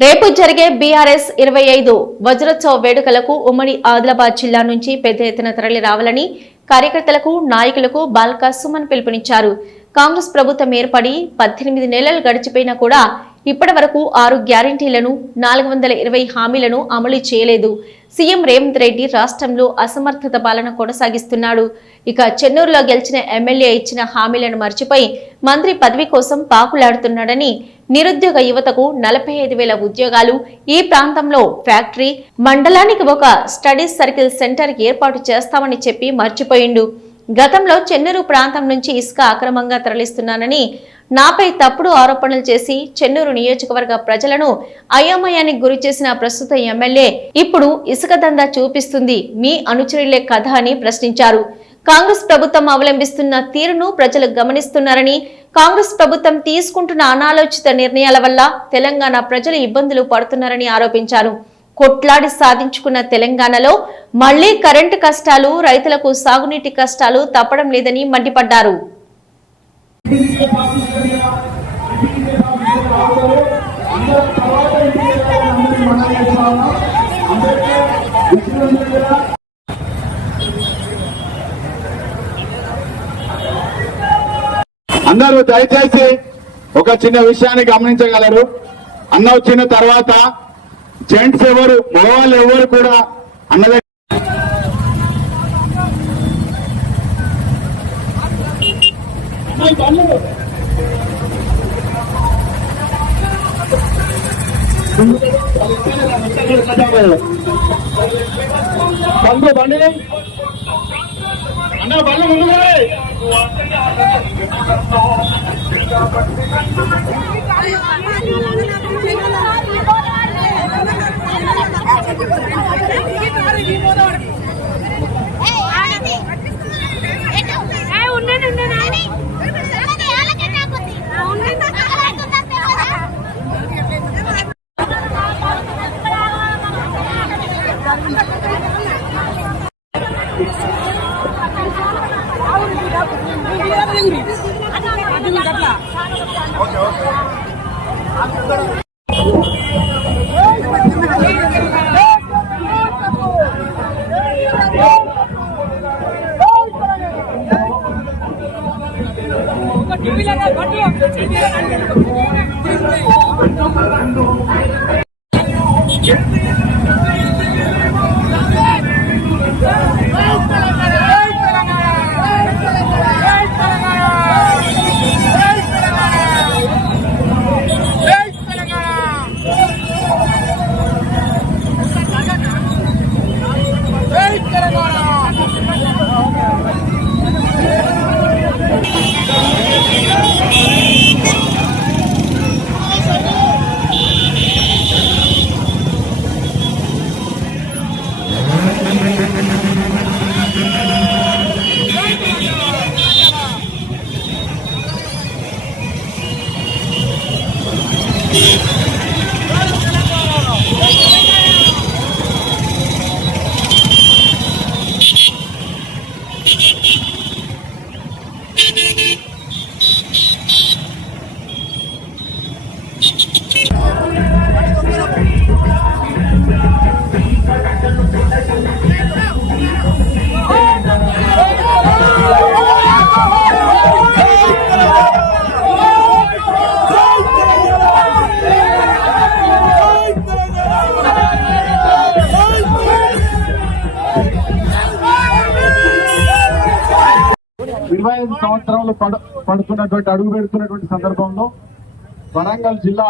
రేపు జరిగే బీఆర్ఎస్ 25 వజ్రోత్సవ వేడుకలకు ఉమ్మడి ఆదిలాబాద్ జిల్లా నుంచి పెద్ద ఎత్తున తరలి రావాలని కార్యకర్తలకు నాయకులకు బాల్కా సుమన్ పిలుపునిచ్చారు. కాంగ్రెస్ ప్రభుత్వం ఏర్పడి 18 నెలలు గడిచిపోయినా కూడా ఇప్పటి వరకు 6 గ్యారెంటీలను 420 హామీలను అమలు చేయలేదు. సీఎం రేవంత్ రెడ్డి రాష్ట్రంలో అసమర్థత పాలన కొనసాగిస్తున్నాడు. ఇక చెన్నూరులో గెలిచిన ఎమ్మెల్యే ఇచ్చిన హామీలను మర్చిపోయి మంత్రి పదవి కోసం పాకులాడుతున్నాడని, నిరుద్యోగ యువతకు 45,000 ఉద్యోగాలు, ఈ ప్రాంతంలో ఫ్యాక్టరీ, మండలానికి ఒక స్టడీస్ సర్కిల్ సెంటర్ ఏర్పాటు చేస్తామని చెప్పి మర్చిపోయిండు. గతంలో చెన్నూరు ప్రాంతం నుంచి ఇసుక అక్రమంగా తరలిస్తున్నానని, నాపై తప్పుడు ఆరోపణలు చేసి చెన్నూరు నియోజకవర్గ ప్రజలను అయోమయానికి గురి చేసిన ప్రస్తుత ఎమ్మెల్యే ఇప్పుడు ఇసుక దందా చూపిస్తుంది మీ అనుచరులే కథ అని ప్రశ్నించారు. కాంగ్రెస్ ప్రభుత్వం అవలంబిస్తున్న తీరును ప్రజలు గమనిస్తున్నారని, కాంగ్రెస్ ప్రభుత్వం తీసుకుంటున్న అనాలోచిత నిర్ణయాల వల్ల తెలంగాణ ప్రజలు ఇబ్బందులు పడుతున్నారని ఆరోపించారు. కొట్లాడి సాధించుకున్న తెలంగాణలో మళ్లీ కరెంటు కష్టాలు, రైతులకు సాగునీటి కష్టాలు తప్పడం లేదని మండిపడ్డారు. అందరూ దయచేసి ఒక చిన్న విషయాన్ని గమనించగలరు. అన్న వచ్చిన తర్వాత జెంట్స్ ఎవరు, మగవాళ్ళు ఎవరు కూడా అన్న బండి అన్న బండి ముందు సంవత్సరంలో పడుతున్నటువంటి అడుగు పెడుతున్నటువంటి సందర్భంలో వరంగల్ జిల్లా,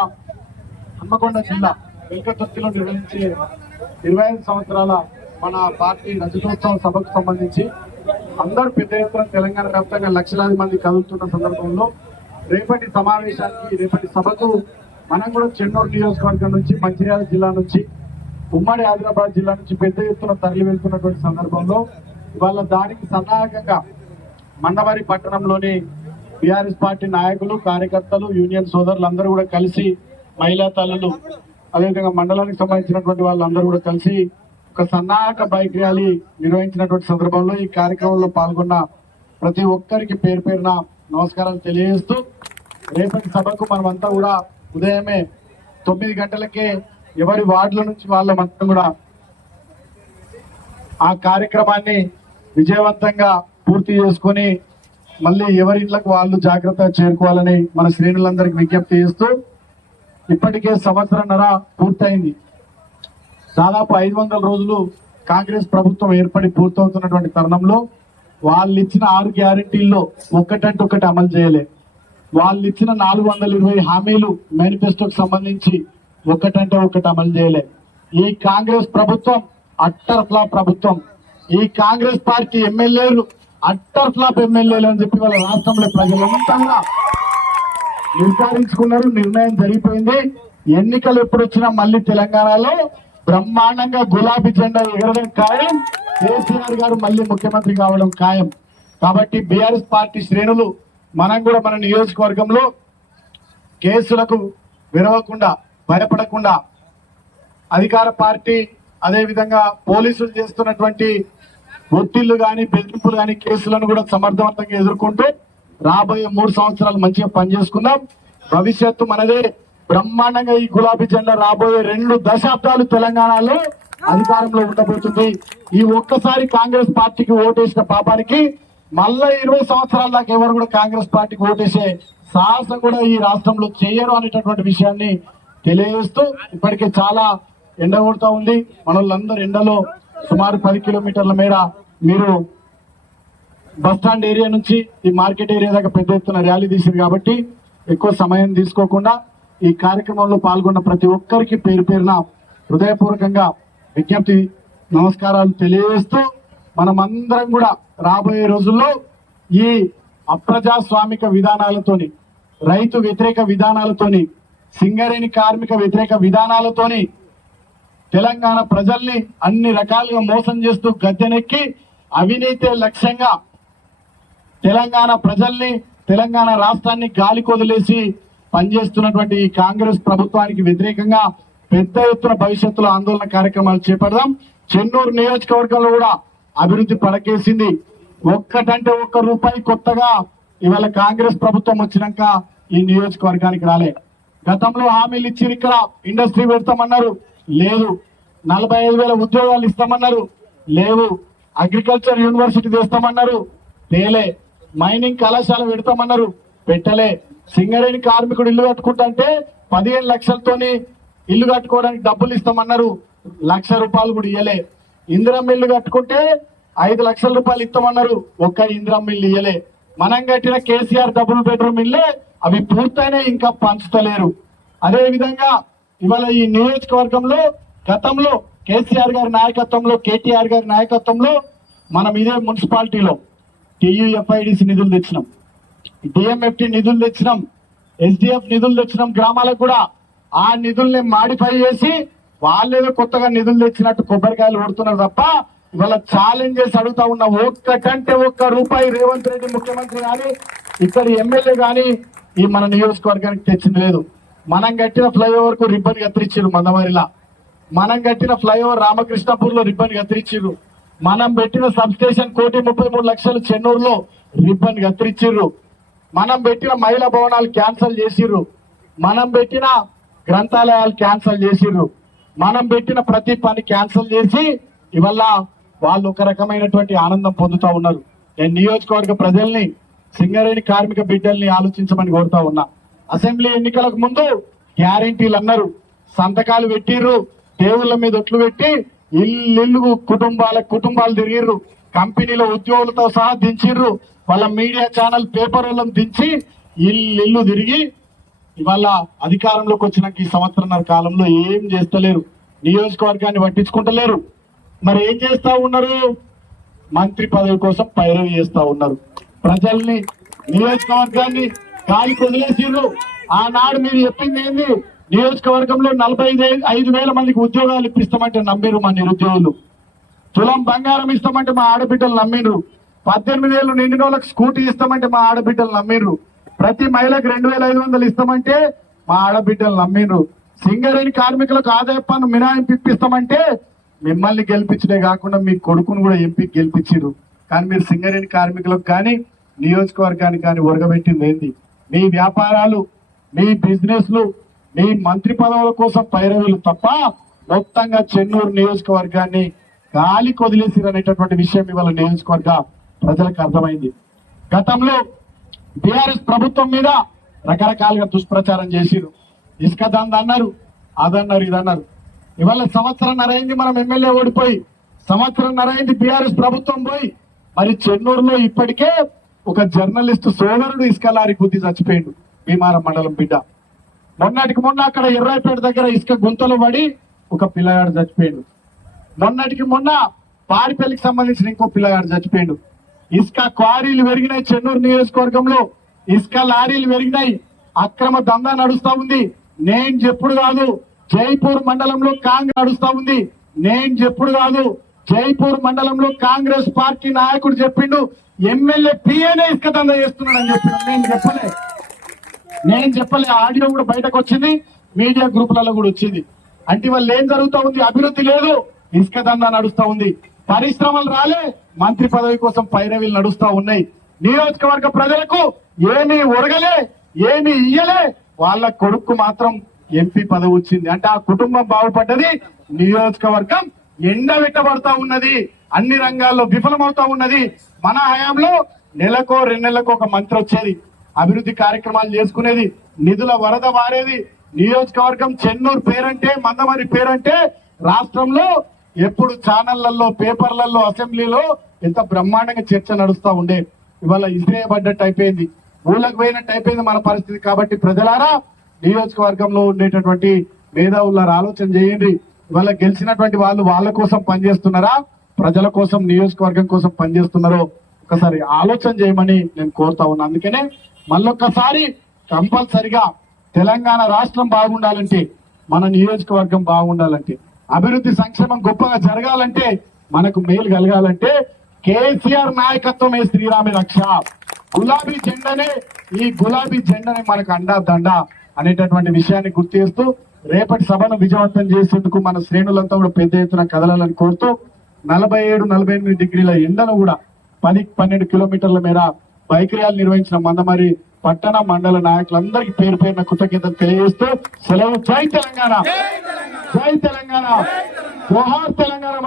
హన్మకొండ జిల్లా వెల్కతుర్తిలో నిర్వహించే 25 సంవత్సరాల మన పార్టీ రజతోత్సవ సభకు సంబంధించి అందరూ పెద్ద ఎత్తున తెలంగాణ వ్యాప్తంగా లక్షలాది మంది కదులుతున్న సందర్భంలో రేపటి సమావేశానికి, రేపటి సభకు మనం కూడా చెన్నూరు నియోజకవర్గం నుంచి, మంచిర్యాల జిల్లా నుంచి, ఉమ్మడి ఆదిలాబాద్ జిల్లా నుంచి పెద్ద ఎత్తున తరలి వెళ్తున్నటువంటి సందర్భంలో ఇవాళ దానికి సన్నాహకంగా మండవారి పట్టణంలోని బీఆర్ఎస్ పార్టీ నాయకులు, కార్యకర్తలు, యూనియన్ సోదరులు అందరూ కూడా కలిసి, మహిళా తల్లులు, అదేవిధంగా మండలానికి సంబంధించినటువంటి వాళ్ళందరూ కూడా కలిసి ఒక సన్నాహక బైక్ ర్యాలీ నిర్వహించినటువంటి సందర్భంలో ఈ కార్యక్రమంలో పాల్గొన్న ప్రతి ఒక్కరికి పేరు పేరున నమస్కారాలు తెలియజేస్తూ రేపటి సభకు మనమంతా కూడా ఉదయమే 9 గంటలకే ఎవరి వార్డుల నుంచి వాళ్ళ మొత్తం కూడా ఆ కార్యక్రమాన్ని విజయవంతంగా పూర్తి చేసుకొని మళ్ళీ ఎవరి ఇళ్లకు వాళ్ళు జాగ్రత్తగా చేరుకోవాలని మన శ్రేణులందరికీ విజ్ఞప్తి చేస్తూ ఇప్పటికే సంవత్సరంన్నర పూర్తయింది. దాదాపు 500 రోజులు కాంగ్రెస్ ప్రభుత్వం ఏర్పడి పూర్తవుతున్నటువంటి తరుణంలో వాళ్ళు ఇచ్చిన 6 గ్యారెంటీల్లో ఒక్కటంటే ఒకటి అమలు చేయలే. వాళ్ళు ఇచ్చిన 420 హామీలు మేనిఫెస్టోకి సంబంధించి ఒకటంటే ఒకటి అమలు చేయలే. ఈ కాంగ్రెస్ ప్రభుత్వం అట్టర్ ఫ్లాప్ ప్రభుత్వం. ఈ కాంగ్రెస్ పార్టీ ఎమ్మెల్యేలు అట్టర్ ఫ్లాప్ ఎమ్మెల్యేలు అని చెప్పి వాళ్ళ రాష్ట్రంలో ప్రజలంతా నిర్ధారించుకున్నారు. నిర్ణయం జరిగిపోయింది. ఎన్నికలు ఎప్పుడు వచ్చినా మళ్ళీ తెలంగాణలో బ్రహ్మాండంగా గులాబీ జెండా ఎగరడం ఖాయం. కేసీఆర్ గారు మళ్ళీ ముఖ్యమంత్రి కావడం ఖాయం. కాబట్టి బీఆర్ఎస్ పార్టీ శ్రేణులు మనం కూడా మన నియోజకవర్గంలో కేసులకు విరవకుండా భయపడకుండా అధికార పార్టీ అదేవిధంగా పోలీసులు చేస్తున్నటువంటి ఒత్తిళ్లు కానీ బెదిరింపులు కానీ కేసులను కూడా సమర్థవంతంగా ఎదుర్కొంటూ రాబోయే 3 సంవత్సరాలు మంచిగా పనిచేసుకుందాం. భవిష్యత్తు మనదే. బ్రహ్మాండంగా ఈ గులాబీ జెండా రాబోయే 2 దశాబ్దాలు తెలంగాణలో అధికారంలో ఉండబోతుంది. ఈ ఒక్కసారి కాంగ్రెస్ పార్టీకి ఓటేసిన పాపానికి మళ్ళా 20 సంవత్సరాల దాకా ఎవరు కూడా కాంగ్రెస్ పార్టీకి ఓటేసే సాహసం కూడా ఈ రాష్ట్రంలో చేయరు అనేటటువంటి విషయాన్ని తెలియజేస్తూ ఇప్పటికే చాలా ఎండ కొడుతూ ఉంది. మనోళ్ళందరూ ఎండలో సుమారు 10 కిలోమీటర్ల మేర మీరు బస్టాండ్ ఏరియా నుంచి ఈ మార్కెట్ ఏరియా దాకా పెద్ద ఎత్తున ర్యాలీ తీసింది కాబట్టి ఎక్కువ సమయం తీసుకోకుండా ఈ కార్యక్రమంలో పాల్గొన్న ప్రతి ఒక్కరికి పేరు పేరున హృదయపూర్వకంగా విజ్ఞప్తి నమస్కారాలు తెలియజేస్తూ మనమందరం కూడా రాబోయే రోజుల్లో ఈ అప్రజాస్వామిక విధానాలతోని, రైతు వ్యతిరేక విధానాలతోని, సింగరేణి కార్మిక వ్యతిరేక విధానాలతోని తెలంగాణ ప్రజల్ని అన్ని రకాలుగా మోసం చేస్తూ గద్దెనెక్కి అవినీతి లక్ష్యంగా తెలంగాణ ప్రజల్ని, తెలంగాణ రాష్ట్రాన్ని గాలి కొదిలేసి పనిచేస్తున్నటువంటి ఈ కాంగ్రెస్ ప్రభుత్వానికి వ్యతిరేకంగా పెద్ద ఎత్తున భవిష్యత్తులో ఆందోళన కార్యక్రమాలు చేపడదాం. చెన్నూరు నియోజకవర్గంలో కూడా అభివృద్ధి పడకేసింది. ఒక్కటంటే ఒక్క రూపాయి కొత్తగా ఇవాళ కాంగ్రెస్ ప్రభుత్వం వచ్చినాక ఈ నియోజకవర్గానికి రాలే. గతంలో హామీలు ఇచ్చి ఇక్కడ ఇండస్ట్రీ పెడతామన్నారు, లేదు. 45,000 ఉద్యోగాలు ఇస్తామన్నారు, లేవు. అగ్రికల్చర్ యూనివర్సిటీ తెస్తామన్నారు, తేలే. మైనింగ్ కళాశాల పెడతామన్నారు, పెట్టలే. సింగరేణి కార్మికుడు ఇల్లు కట్టుకుంటే 15 లక్షలతోని ఇల్లు కట్టుకోవడానికి డబ్బులు ఇస్తామన్నారు, ₹1,00,000 కూడా ఇయ్యలే. ఇందిరమ్మ ఇల్లు కట్టుకుంటే 5 లక్షల రూపాయలు ఇస్తామన్నారు, ఒక్క ఇందిరమ్మ ఇల్లు ఇయ్యలే. మనం కట్టిన కేసీఆర్ డబుల్ బెడ్రూమ్ ఇల్లే అవి పూర్తయినా ఇంకా పంచుతలేరు. అదే విధంగా ఇవాళ ఈ నియోజకవర్గంలో గతంలో కేసీఆర్ గారి నాయకత్వంలో, కేటీఆర్ గారి నాయకత్వంలో మనం ఇదే మున్సిపాలిటీలో TUFIDC నిధులు తెచ్చినాం, DMFT నిధులు తెచ్చినాం, SDF నిధులు తెచ్చినాం. గ్రామాలకు కూడా ఆ నిధుల్ని మాడిఫై చేసి వాళ్ళేదో కొత్తగా నిధులు తెచ్చినట్టు కొబ్బరికాయలు కొడుతున్నారు తప్ప ఇవాళ ఛాలెంజ్ చేసి అడుగుతా ఉన్న ఒక్కటంటే ఒక్క రూపాయి రేవంత్ రెడ్డి ముఖ్యమంత్రి కానీ ఇక్కడ ఎమ్మెల్యే కానీ ఈ మన నియోజకవర్గానికి తెచ్చింది లేదు. మనం కట్టిన ఫ్లైఓవర్ కు రిబ్బన్ కత్తిరించారు మందమరిలా, మనం కట్టిన ఫ్లైఓవర్ రామకృష్ణపూర్ లో రిబ్బన్ కత్తిరించారు, మనం పెట్టిన సబ్ స్టేషన్ 1,33,00,000 చెన్నూరులో రిబ్బన్ కత్తిరించారు, మనం పెట్టిన మహిళా భవనాలు క్యాన్సల్ చేసిర్రు, మనం పెట్టిన గ్రంథాలయాలు క్యాన్సల్ చేసిర్రు, మనం పెట్టిన ప్రతి పని క్యాన్సల్ చేసి ఇవల్ల వాళ్ళు ఒక రకమైనటువంటి ఆనందం పొందుతా ఉన్నారు. నేను నియోజకవర్గ ప్రజల్ని, సింగరేణి కార్మిక బిడ్డల్ని ఆలోచించమని కోరుతా ఉన్నా. అసెంబ్లీ ఎన్నికలకు ముందు గ్యారెంటీలు అన్నారు, సంతకాలు పెట్టిర్రు, దేవుళ్ళ మీద ఒట్లు పెట్టి ఇల్లు కుటుంబాలు తిరిగిర్రు, కంపెనీల ఉద్యోగులతో సహా దించిర్రు, వాళ్ళ మీడియా ఛానల్ పేపర్ వాళ్ళని దించి ఇల్లు తిరిగి ఇవాళ అధికారంలోకి వచ్చినాక ఈ సంవత్సరంన్నర కాలంలో ఏం చేస్తలేరు, నియోజకవర్గాన్ని పట్టించుకుంటలేరు. మరి ఏం చేస్తా ఉన్నారు? మంత్రి పదవి కోసం పైరవి చేస్తా ఉన్నారు. ప్రజల్ని, నియోజకవర్గాన్ని గాలి కొదిలేసిర్రు. ఆనాడు మీరు చెప్పింది ఏంది? నియోజకవర్గంలో 45,000 మందికి ఉద్యోగాలు ఇప్పిస్తామంటే నమ్మిరు మా నిరుద్యోగులు. తులం బంగారం ఇస్తామంటే మా ఆడబిడ్డలు నమ్మిరు. 18 ఏళ్ళు నిండిన వాళ్ళకి స్కూటీ ఇస్తామంటే మా ఆడబిడ్డలు నమ్మిరు. ప్రతి మహిళకు 2,500 ఇస్తామంటే మా ఆడబిడ్డలు నమ్మిరు. సింగరేణి కార్మికులకు ఆదాయ పన్ను మినహాయింపు ఇప్పిస్తామంటే మిమ్మల్ని గెలిపించడే కాకుండా మీ కొడుకును కూడా ఎంపీకి గెలిపించారు. కానీ మీరు సింగరేణి కార్మికులకు కానీ నియోజకవర్గానికి కానీ ఒరగబెట్టింది ఏంది? మీ వ్యాపారాలు, మీ బిజినెస్లు, మీ మంత్రి పదవుల కోసం పైరవీలు తప్ప మొత్తంగా చెన్నూరు నియోజకవర్గాన్ని గాలి కొదిలేసిరు అనేటటువంటి విషయం ఇవాళ నియోజకవర్గ ప్రజలకు అర్థమైంది. గతంలో బీఆర్ఎస్ ప్రభుత్వం మీద రకరకాలుగా దుష్ప్రచారం చేసిరు. ఇసుక దంద అన్నారు, అదన్నారు, ఇదన్నారు. ఇవాళ సంవత్సరంన్నర అయింది మనం ఎమ్మెల్యే ఓడిపోయి, సంవత్సరంన్నర అయింది బీఆర్ఎస్ ప్రభుత్వం పోయి. మరి చెన్నూరులో ఇప్పటికే ఒక జర్నలిస్ట్ సోదరుడు ఇసుక లారీ గుద్ది చచ్చిపోయిండు, భీమారం మండలం బిడ్డ. మొన్నటికి మొన్న అక్కడ ఎర్రాయిపేట దగ్గర ఇసుక గుంతలు పడి ఒక పిల్లగాడు చచ్చిపోయిండు. మొన్నటికి మొన్న పారిపల్లికి సంబంధించిన ఇంకో పిల్లగాడు చచ్చిపోయిండు. ఇసుక క్వారీలు పెరిగినాయి చెన్నూరు నియోజకవర్గంలో, ఇసుక లారీలు పెరిగినాయి, అక్రమ దందా నడుస్తా ఉంది. నేను చెప్పుడు కాదు, జైపూర్ మండలంలో కాంగ్రెస్ నడుస్తా ఉంది. నేను చెప్పుడు కాదు, జైపూర్ మండలంలో కాంగ్రెస్ పార్టీ నాయకుడు చెప్పిండు ఎమ్మెల్యే పిఏనే ఇసుక దందా చేస్తున్నాడు అని చెప్పిండు. నేను చెప్పలే, ఆడియో కూడా బయటకు వచ్చింది, మీడియా గ్రూపులలో కూడా వచ్చింది. అంటే వాళ్ళు ఏం జరుగుతా ఉంది? అభివృద్ధి లేదు, ఇసుక దందా నడుస్తా ఉంది. పరిశ్రమలు రాలే, మంత్రి పదవి కోసం పైరవీలు నడుస్తా ఉన్నాయి. నియోజకవర్గ ప్రజలకు ఏమీ ఒరగలే, ఏమీ ఇయ్యలే, వాళ్ళ కొడుకు మాత్రం ఎంపీ పదవి వచ్చింది. అంటే ఆ కుటుంబం బాగుపడ్డది, నియోజకవర్గం ఎండబెట్టబడతా ఉన్నది, అన్ని రంగాల్లో విఫలమవుతా ఉన్నది. మన హయాంలో నెలకో 2 నెలలకు ఒక మంత్రి వచ్చేది, అభివృద్ధి కార్యక్రమాలు చేసుకునేది, నిధుల వరద మారేది. నియోజకవర్గం చెన్నూరు పేరంటే, మందమరి పేరంటే రాష్ట్రంలో ఎప్పుడు ఛానళ్లలో, పేపర్లలో, అసెంబ్లీలో ఎంత బ్రహ్మాండంగా చర్చ నడుస్తా ఉండే. ఇవాళ ఇసిరేయబడ్డట్టు అయిపోయింది, ఊళ్ళకు పోయినట్టు అయిపోయింది మన పరిస్థితి. కాబట్టి ప్రజలారా, నియోజకవర్గంలో ఉండేటటువంటి మేధావులారా ఆలోచన చేయండి. ఇవాళ గెలిచినటువంటి వాళ్ళు వాళ్ళ కోసం పనిచేస్తున్నారా, ప్రజల కోసం, నియోజకవర్గం కోసం పనిచేస్తున్నారో ఒకసారి ఆలోచన చేయమని నేను కోరుతా ఉన్నా. అందుకనే మళ్ళొక్కసారి కంపల్సరిగా తెలంగాణ రాష్ట్రం బాగుండాలంటే, మన నియోజకవర్గం బాగుండాలంటే, అభివృద్ధి సంక్షేమం గొప్పగా జరగాలంటే, మనకు మేలు కలగాలంటే కేసీఆర్ నాయకత్వమే శ్రీరామి రక్ష. గులాబీ జెండానే, ఈ గులాబీ జెండానే మనకు అండా దండ అనేటటువంటి విషయాన్ని గుర్తు చేస్తూ రేపటి సభను విజయవంతం చేసేందుకు మన శ్రేణులంతా కూడా పెద్ద ఎత్తున కదలాలని కోరుతూ 47-48 డిగ్రీల ఎండను కూడా 10-12 కిలోమీటర్ల మేర బైక్ ర్యాలీ నిర్వహించిన మందమరి పట్టణ మండల నాయకులందరికీ పేరు పేరున కృతజ్ఞతలు తెలియజేస్తూ సెలవు. జై తెలంగాణ, జై తెలంగాణ, జోహార్ తెలంగాణ.